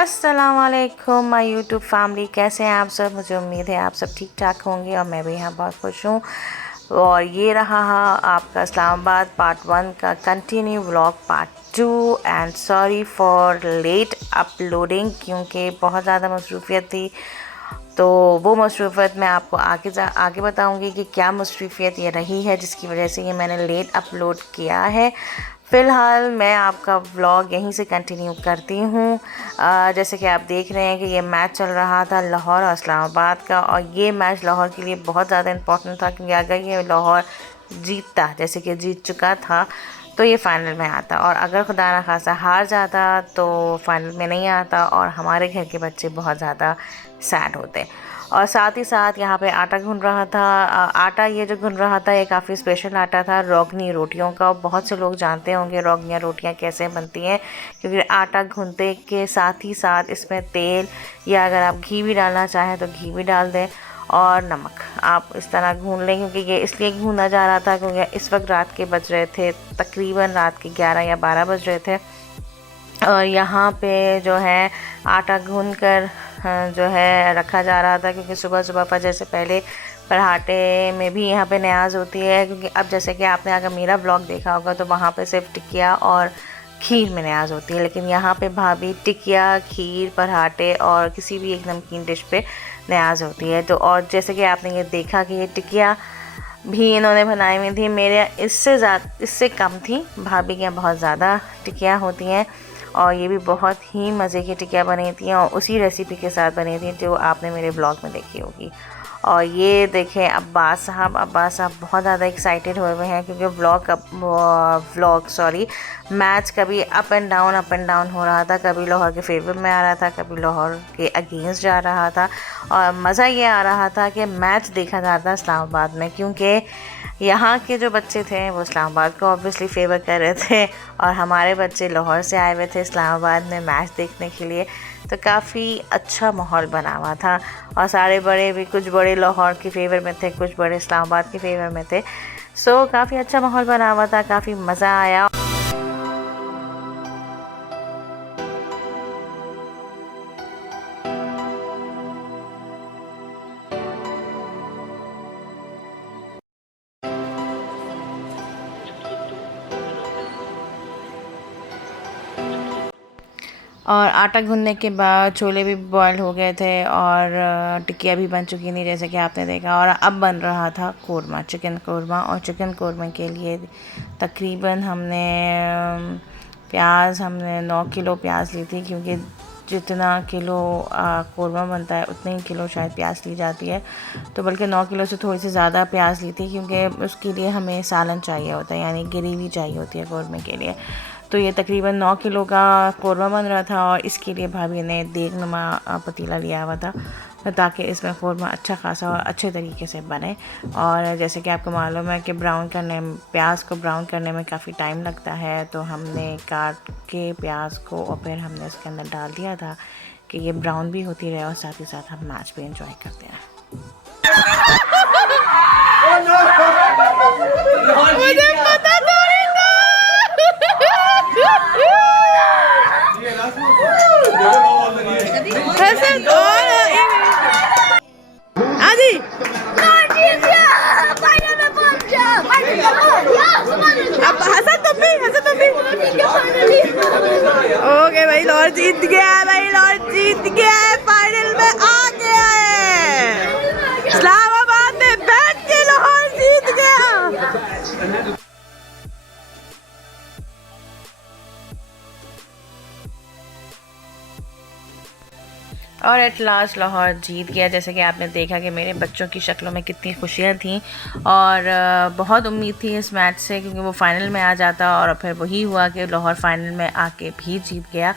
अस्सलाम वालेकुम my YouTube family, कैसे हैं आप सब। मुझे उम्मीद है आप सब ठीक ठाक होंगे और मैं भी यहाँ बहुत खुश हूँ। और ये रहा आपका इस्लामाबाद पार्ट 1 का continue vlog part 2। And sorry for late uploading, क्योंकि बहुत ज़्यादा मसरूफियत थी। तो वो मसरूफियत मैं आपको आगे बताऊंगी कि क्या मसरूफियत ये रही है जिसकी वजह से ये मैंने लेट अपलोड किया है। फ़िलहाल मैं आपका व्लॉग यहीं से कंटिन्यू करती हूँ। जैसे कि आप देख रहे हैं कि ये मैच चल रहा था लाहौर और इस्लामाबाद का, और ये मैच लाहौर के लिए बहुत ज़्यादा इम्पोर्टेंट था, क्योंकि अगर ये लाहौर जीतता, जैसे कि जीत चुका था, तो ये फ़ाइनल में आता, और अगर खुदा न खासा हार जाता तो फ़ाइनल में नहीं आता और हमारे घर के बच्चे बहुत ज़्यादा सैड होते। और साथ ही साथ यहाँ पे आटा गूंद रहा था। आटा ये जो गूंद रहा था ये काफ़ी स्पेशल आटा था, रोगनी रोटियों का। बहुत से लोग जानते होंगे रोगनियाँ रोटियाँ कैसे बनती हैं, क्योंकि आटा गूंदते के साथ ही साथ इसमें तेल या अगर आप घी भी डालना चाहें तो घी भी डाल दें, और नमक आप इस तरह गूंद लें। क्योंकि ये इसलिए गूंदा जा रहा था क्योंकि इस वक्त रात के बज रहे थे, तकरीबन रात के 11 या 12 बज रहे थे। और यहाँ पे जो है आटा गूंद कर जो है रखा जा रहा था, क्योंकि सुबह सुबह फजर से पहले पराठे में भी यहाँ पे न्याज होती है। क्योंकि अब जैसे कि आपने अगर मेरा ब्लॉग देखा होगा तो वहाँ पे सिर्फ टिकिया और खीर में न्याज होती है, लेकिन यहाँ पे भाभी टिकिया, खीर, पराठे और किसी भी एक नमकीन डिश पे न्याज होती है। तो और जैसे कि आपने ये देखा कि ये टिकिया भी इन्होंने बनाई हुई थी, मेरे इससे कम थी, भाभी के यहाँ बहुत ज़्यादा टिकिया होती हैं। और ये भी बहुत ही मज़े की टिकिया बनी थी और उसी रेसिपी के साथ बनी थी जो आपने मेरे ब्लॉग में देखी होगी। और ये देखें अब्बास साहब बहुत ज़्यादा एक्साइटेड हुए हैं, क्योंकि मैच कभी अप एंड डाउन हो रहा था। कभी लाहौर के फेवर में आ रहा था, कभी लाहौर के अगेंस्ट जा रहा था। और मज़ा ये आ रहा था कि मैच देखा जाता इस्लामाबाद में, क्योंकि यहाँ के जो बच्चे थे वो इस्लामाबाद को ऑब्वियसली फेवर कर रहे थे, और हमारे बच्चे लाहौर से आए हुए थे इस्लामाबाद में मैच देखने के लिए। तो काफ़ी अच्छा माहौल बना हुआ था, और सारे बड़े भी, कुछ बड़े लाहौर के फेवर में थे, कुछ बड़े इस्लामाबाद के फेवर में थे। सो काफ़ी अच्छा माहौल बना हुआ था, काफ़ी मज़ा आया। और आटा गूंदने के बाद छोले भी बॉयल हो गए थे और टिकिया भी बन चुकी थी, जैसे कि आपने देखा। और अब बन रहा था कोरमा, चिकन कोरमा। और चिकन कोरमा के लिए तकरीबन हमने 9 किलो प्याज ली थी, क्योंकि जितना किलो कोरमा बनता है उतने ही किलो शायद प्याज ली जाती है। तो बल्कि 9 किलो से थोड़ी सी ज़्यादा प्याज ली थी, क्योंकि उसके लिए हमें सालन चाहिए होता है, यानी ग्रेवी चाहिए होती है कोरमे के लिए। तो ये तकरीबन 9 किलो का कोरमा बन रहा था, और इसके लिए भाभी ने देगनुमा पतीला लिया हुआ था, ताकि इसमें कोरमा अच्छा खासा और अच्छे तरीके से बने। और जैसे कि आपको मालूम है कि प्याज को ब्राउन करने में काफ़ी टाइम लगता है, तो हमने काट के प्याज को और फिर हमने इसके अंदर डाल दिया था कि ये ब्राउन भी होती रहे और साथ ही साथ हम मैच भी इंजॉय करते हैं। ओके भाई, लाहौर जीत गया है, फाइनल में आ गया है। इस्लामाबाद में बैठ के लाहौर जीत गया। और एट लास्ट लाहौर जीत गया। जैसे कि आपने देखा कि मेरे बच्चों की शक्लों में कितनी खुशियाँ थीं, और बहुत उम्मीद थी इस मैच से, क्योंकि वो फ़ाइनल में आ जाता। और फिर वही हुआ कि लाहौर फ़ाइनल में आके भी जीत गया,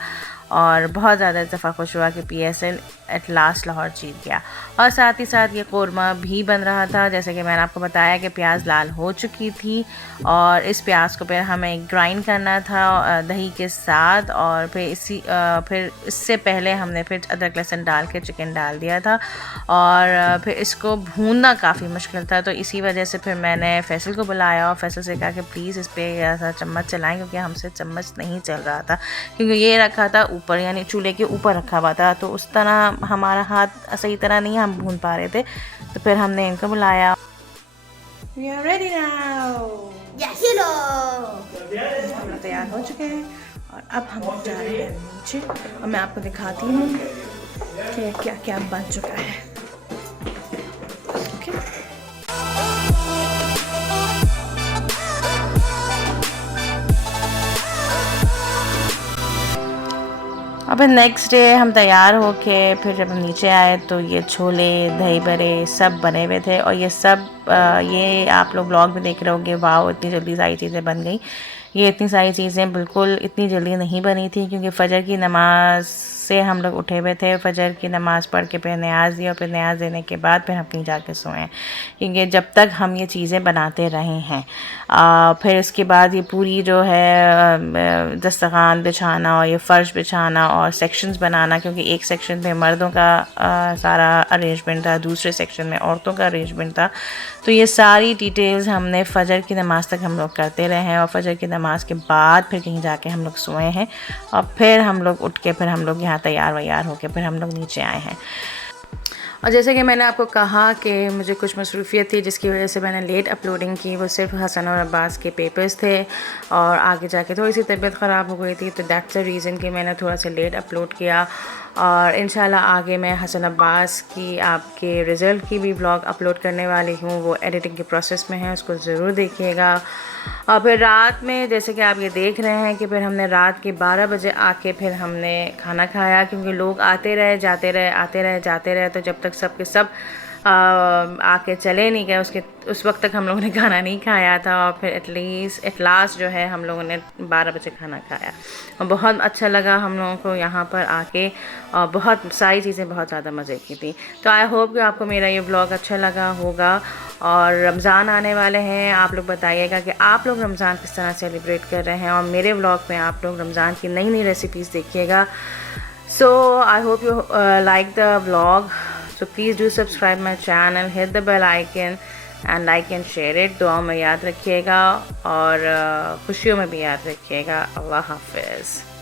और बहुत ज़्यादा इत्तेफाक खुश हुआ कि PSL एट लास्ट लाहौर जीत गया। और साथ ही साथ ये कोरमा भी बन रहा था। जैसे कि मैंने आपको बताया कि प्याज लाल हो चुकी थी, और इस प्याज को फिर हमें ग्राइंड करना था दही के साथ। और फिर इससे पहले हमने फिर अदरक लहसुन डाल के चिकन डाल दिया था, और फिर इसको भूनना काफ़ी मुश्किल था। तो इसी वजह से फिर मैंने फैसल को बुलाया और फैसल से कहा कि प्लीज़ इस पर चम्मच चलाएँ, क्योंकि हमसे चम्मच नहीं चल रहा था, क्योंकि ये रखा था ऊपर, यानी चूल्हे के ऊपर रखा हुआ था, तो उस तरह हमारा हाथ सही तरह नहीं हम भून पा रहे थे, तो फिर हमने इनको बुलाया। We are ready now. Yes, hello. हम लोग तैयार हो चुके हैं और अब हम लोग जा रहे हैं नीचे और मैं आपको दिखाती हूँ कि क्या क्या बन चुका है। ओके, अब नेक्स्ट डे हम तैयार होके फिर जब हम नीचे आए तो ये छोले दही बड़े सब बने हुए थे, और ये सब ये आप लोग ब्लॉग में देख रहे होंगे। वाह, इतनी जल्दी सारी चीज़ें बन गई। ये इतनी सारी चीज़ें बिल्कुल इतनी जल्दी नहीं बनी थी, क्योंकि फ़जर की नमाज से हम लोग उठे हुए थे। फ़जर की नमाज़ पढ़ के फिर न्याज़ दी और फिर न्याज़ देने के बाद फिर हम कहीं जाके सोए, क्योंकि जब तक हम ये चीज़ें बनाते रहे हैं। फिर इसके बाद ये पूरी जो है दस्तरखान बिछाना और ये फ़र्श बिछाना और सेक्शंस बनाना, क्योंकि एक सेक्शन में मर्दों का सारा अरेंजमेंट था, दूसरे सेक्शन में औरतों का अरेंजमेंट था। तो ये सारी डिटेल्स हमने फ़जर की नमाज़ तक हम लोग करते रहे हैं, और फ़जर की नमाज़ के बाद फिर कहीं जाके हम लोग सोए हैं, और फिर हम लोग उठ के फिर हम लोग यहाँ तैयार वैयार होके फिर हम लोग नीचे आए हैं। और जैसे कि मैंने आपको कहा कि मुझे कुछ मसरूफ़ियत थी जिसकी वजह से मैंने लेट अपलोडिंग की, वो सिर्फ हसन और अब्बास के पेपर्स थे, और आगे जाके थोड़ी सी तबीयत ख़राब हो गई थी, तो दैट्स द रीज़न कि मैंने थोड़ा सा लेट अपलोड किया। और इंशाल्लाह आगे मैं हसन अब्बास की आपके रिज़ल्ट की भी व्लॉग अपलोड करने वाली हूँ, वो एडिटिंग के प्रोसेस में है, उसको ज़रूर देखिएगा। और फिर रात में जैसे कि आप ये देख रहे हैं कि फिर हमने रात के 12 बजे आके फिर हमने खाना खाया, क्योंकि लोग आते रहे जाते रहे, आते रहे जाते रहे, तो जब तक सब के सब आके चले नहीं गए उस वक्त तक हम लोगों ने खाना नहीं खाया था। और फिर एट लास्ट जो है हम लोगों ने 12 बजे खाना खाया, और बहुत अच्छा लगा हम लोगों को यहाँ पर आके, और बहुत सारी चीज़ें बहुत ज़्यादा मज़े की थी। तो आई होप कि आपको मेरा ये व्लॉग अच्छा लगा होगा। और रमज़ान आने वाले हैं, आप लोग बताइएगा कि आप लोग रमज़ान किस तरह सेलिब्रेट कर रहे हैं, और मेरे व्लॉग में आप लोग रमज़ान की नई नई रेसिपीज़ देखिएगा। So I hope you like the vlog, so please do subscribe my channel, hit the bell icon and like and share it। दुआ में याद रखिएगा और खुशियों में भी याद रखिएगा। अल्लाह हाफ़िज़।